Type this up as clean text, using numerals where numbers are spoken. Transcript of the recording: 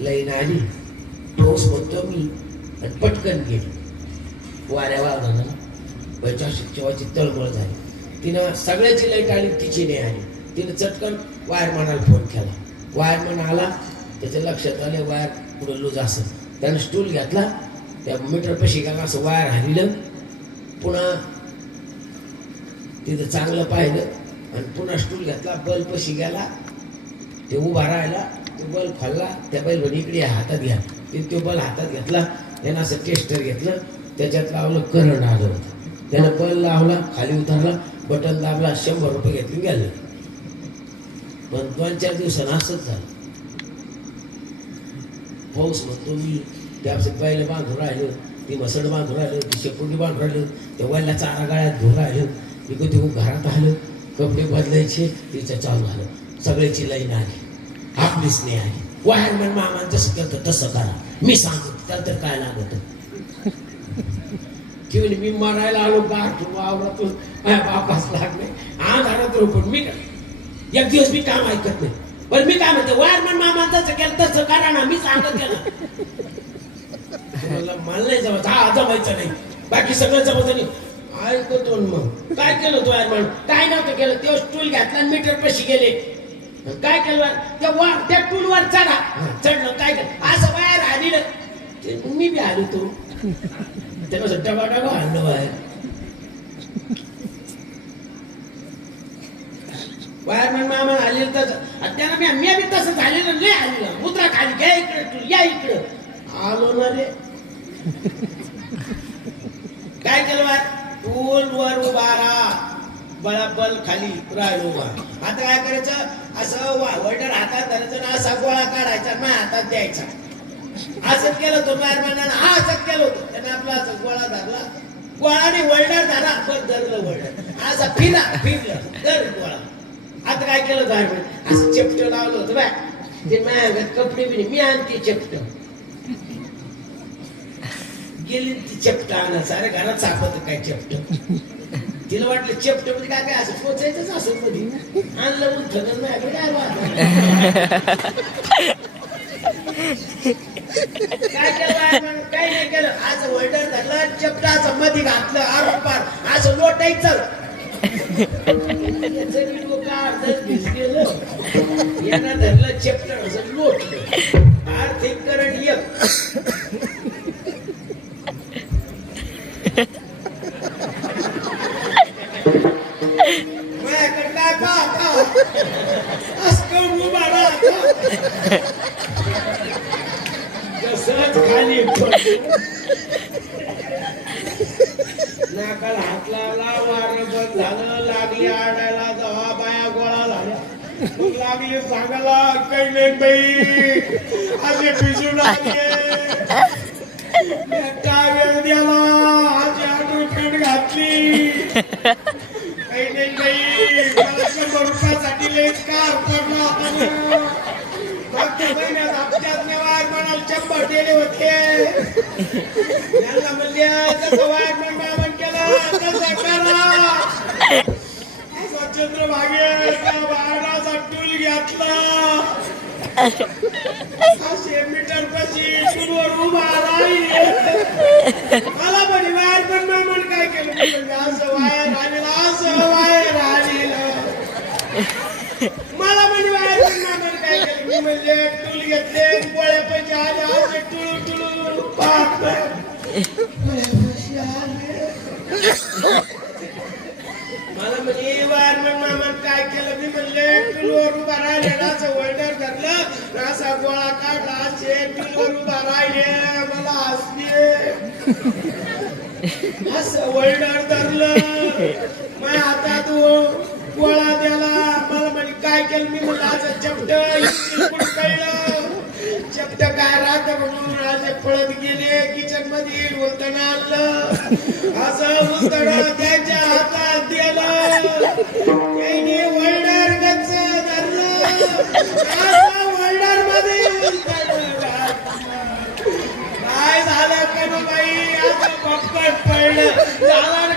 Line आली, पाऊस म्हणतो मी आणि पटकन गेली. वाऱ्या वादळानं जेव्हाची तळमळ झाली, तिनं सगळ्याची लाईट आली, तिची नाही आली. तिनं चटकन वायरमॅनाला फोन केला. वायरमॅन आला, त्याच्या लक्षात आले वायर पुढे लूज असेल. त्यानं स्टूल घेतला, त्या मीटर पशी गेला, असं वायर हरलं, पुन्हा तिथं चांगलं पाहिलं आणि पुन्हा स्टूल घेतला, बल्ब पशी गेला, ते उभा राहिला, तो बल्ब खाल्ला. त्या बैल म्हणे इकडे हातात घ्या. तो बल्ब हातात घेतला, त्यानं असं टेस्टर घेतलं, त्याच्यात लावलं, करंट आलं होतं. त्यानं बल्ब लावला, खाली उतरला, बटन दाबला, 100 रुपये घेतले गेले. पण 2-4 दिवसानं असंच झालं. पाऊस म्हणतो मी त्यापेक्षा बैल बांधून राहिलो, ती मसड बांधून राहिलो, ती शेपुंडी बांधून राहिलो, त्या वल्ल्या चारा गाळ्यात घेऊन राहिलो. इकडे तिकडून घरात आलं, कपडे बदलायचे, तिचं चालू झालं. सगळ्याची लाईन आली, आपलीच नाही आली. वायरमॅन मामा जसं केलं तसं करा, मी सांगतो त्याला तर काय लागत. किंवा मी मरायला आलो गाठून वावरातून, बापास लागले अंधारात रोपण. मी काय एक दिवस मी काम ऐकत नाही, पण मी काय म्हणते वायरमॅन मामा जसं केलं तसं करा ना, मी सांगत केलं. मला नाही जमायचं नाही, बाकी सगळं जमत नाही. ऐकतो मग काय केलं तो वायरमॅन? काय नव्हतं केलं, तेव्हा स्टूल घातला, मीटर पशी गेले. काय केलं त्या टूलवर चढा, चढलं. काय केलं असं वायर आली, मी बी आलो. तो त्याला डबा डबा आणलं बाहेर. वायरमॅन मामा आले तसं त्याला मी बी तसं झालेलं नाही. आलेलं मुद्रा खाली घ्या, इकडे टूल या, इकडं आलो ना रे. काय केलं बाय? टूल वर उभा राहा, बल खाली राहिलो उभा. आता काय करायचं, असं वल्डर हातात धरायचं ना, असा गोळा काढायचा, माझ्या हातात द्यायचा. असं केलं तो वायरमॅनानं, हा असं केलं होतं. त्यानं आपला असं गोळा धरला, गोळाने वल्डर धरा, पण धरलं वल्डर, असा फिरलं धर गोळा. आता काय केलं वायरमॅन? असं चेपटं लावलं होतं बाय. ते माझ्या कपडे बी मी आणते चेपटं. गेली ती चेपटं आणा, सारे घरात सापत काय चेपटं. तिला वाटलं चेपटं म्हणजे काय असं पोचायचंच असं मध्ये आणलं उठलं नाही काय काय केलं? काही नाही केलं. असं वल्डर धरलं, चेपटा असं मध्ये घातलं, आरोपार असं लोटायचं. यानं धरलं चेपट, असं लोटलं. आर्थिक करण एक माझ्याकडे काय पाहता असं उभा राहता कसंच खाली नाकाला हात लावला, वारं बंद झालं, लागली आडायला, दवा बाया गोळा झाल्या. लागली सांगायला काही नाही बाई, असे भिजून आले, काय वेळ द्याला, आज आठवण घातली. काही नाही बाई, मला 100 रुपयासाठी लईच कार पडला होता. मागच्या महिन्यात हप्त्यात वायरमॅनाला 100 दिले होते. त्यांना म्हणले तसं वायरमॅन मामन केलं तसं करा. चंद्रभागे बाळाचा टूल घेतला, असे मीटर पशी टूलवर उभा राहिले. मला म्हणे वायरमॅन मामन काय केलं? असं वायर आलेलं, असं वायर आलेलं. मला म्हणे वायरमॅन मामन काय केलं? मी म्हणजे टूल घेतले, गोळ्या पैसे आले, असे टुळू टुळू पाप मला म्हणजे वायरमॅन मामन काय केलं? मी म्हणले टूलवर उभा राहिलेला, असं वल्डर धरलं, असा गोळा काढला, असे टूलवर उभा राहिले. मला हसले, असं वल्डर धरलं, माझ्या हातात गोळा द्याला. मला म्हणे काय केलं? मी म्हणलं असं चपट कळलं, चपट काय राहत म्हणून असे पळत गेले किचन मध्ये, उलटणं आणलं, असं उलटणं त्याच्या हातात दिलं. त्याने वल्डर गच्च धरलं, असं वल्डर मध्ये उलटणं काय झालं का बाई? असं पटपट पडलं, झालं